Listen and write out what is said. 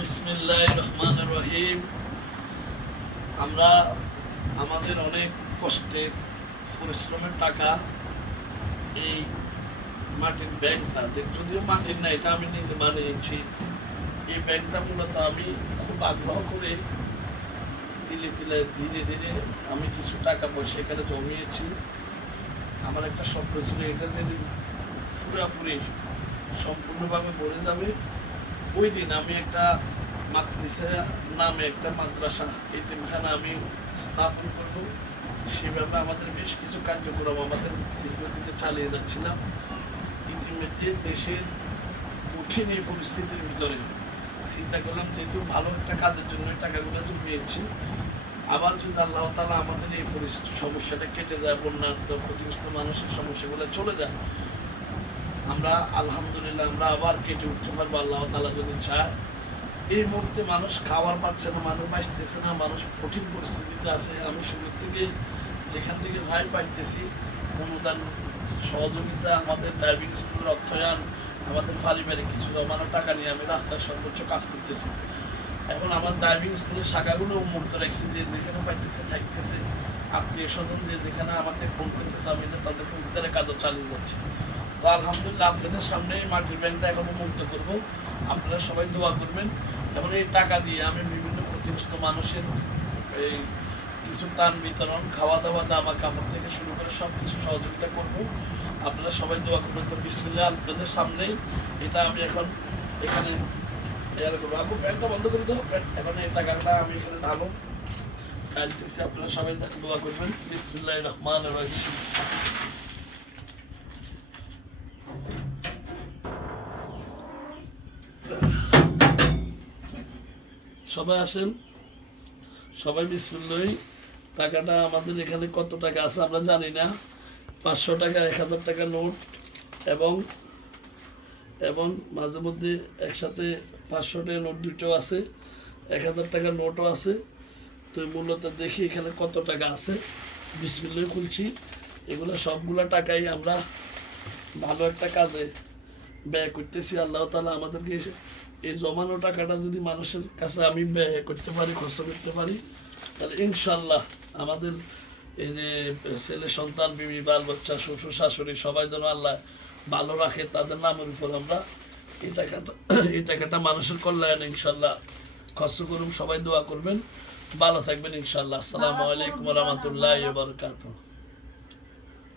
বিসমিল্লাহ রহমান রহিম আমরা আমাদের অনেক কষ্টের পরিশ্রমের টাকা এই মাটির ব্যাংকটা, যে যদিও মাটির না, এটা আমি নিজে বানিয়েছি। এই ব্যাংকটা মূলত আমি খুব আগ্রহ করে তিলে তিলে, ধীরে ধীরে আমি কিছু টাকা পয়সা এখানে জমিয়েছি। আমার একটা স্বপ্ন ছিল এটা যেদিন পুরাপুরি সম্পূর্ণভাবে ভরে যাবে ওই দিন আমি একটা মাতৃসা নামে একটা মাদ্রাসা এতিমখানা আমি স্থাপন করব। সেভাবে আমাদের বেশ কিছু কার্যক্রম আমাদের দীর্ঘদিতে চালিয়ে যাচ্ছিলাম। ইতিমধ্যে দেশের কঠিন এই পরিস্থিতির ভিতরে চিন্তা করলাম, যেহেতু ভালো একটা কাজের জন্য টাকাগুলো জমিয়েছি, আবার যদি আল্লাহ তালা আমাদের এই সমস্যাটা কেটে যায় বন্যান্ত ক্ষতিগ্রস্ত মানুষের সমস্যাগুলো চলে যায় আমরা আলহামদুলিল্লাহ, আমরা আবার কেটে উঠতে পারব, আল্লাহ তালা যদি চায় এই মুহূর্তে মানুষ খাবার পাচ্ছে না, মানুষ বাঁচতেছে না, মানুষ কঠিন পরিস্থিতিতে আছে। আমি শুরুর থেকে যেখান থেকে যাই পাইতেছি, অনুদান, সহযোগিতা, আমাদের ড্রাইভিং স্কুলের অর্থায়ন আমাদের পারিবারিক কিছু জমানো টাকা নিয়ে আমি রাস্তায় সর্বোচ্চ কাজ করতেছি। এখন আমার ড্রাইভিং স্কুলের শাখাগুলো উন্মুক্ত রাখছি, যে যেখানে পাইতেছে, থাকতেছে। আত্মীয় স্বজন যে যেখানে আমাদের ফোন করতেছে, আমি তাদেরকে উদ্ধারের কাজও চালিয়ে যাচ্ছি। তো আলহামদুলিল্লাহ আপনাদের সামনে মাটির ব্যাংকটা এখন মুক্ত করব। আপনারা সবাই দোয়া করবেন। এবং এই টাকা দিয়ে আমি বিভিন্ন ক্ষতিগ্রস্ত মানুষের এই কিছু টান বিতরণ খাওয়া দাওয়া জামা কাপড় থেকে শুরু করে সব কিছু সহযোগিতা করব। আপনারা সবাই দোয়া করবেন। তো বিসমিল্লাহ, আপনাদের সামনেই এটা আমি এখন এখানে আপু বন্ধ করে প্যান্ট- এখন এই টাকাটা আমি এখানে ঢালো কালতেছি আপনারা সবাই দোয়া করবেন। বিসমিল্লাহ রহমান রহিম। সবাই আসেন। সবাই বিসমুল্লাহ টাকাটা আমাদের এখানে কত টাকা আছে আমরা জানি না। পাঁচশো টাকা, এক হাজার টাকা নোট এবং এবং মাঝে মধ্যে একসাথে পাঁচশো টাকা নোট দুটো আছে। এক হাজার টাকার নোটও আছে। তো মূলত দেখি এখানে কত টাকা আছে। বিসমিল্লাহ খুলছি। এগুলো সবগুলো টাকাই আমরা ভালো একটা কাজে ব্যয় করতেছি। আল্লাহ তালা আমাদেরকে এই জমানো টাকাটা যদি মানুষের কাছে আমি ব্যয় করতে পারি, খরচ করতে পারি, তাহলে ইনশাল্লাহ আমাদের এই যে ছেলে সন্তান, বিবি, বাল বাচ্চা, শ্বশুর, শাশুড়ি সবাই যেন আল্লাহ ভালো রাখে, তাদের নামের উপর আমরা এই টাকাটা এই টাকাটা মানুষের কল্যাণ ইনশাল্লাহ খরচ করুন, সবাই দোয়া করবেন। ভালো থাকবেন ইনশাল্লাহ। আসসালামু আলাইকুম রহমতুল্লাহ বরকাতুহ।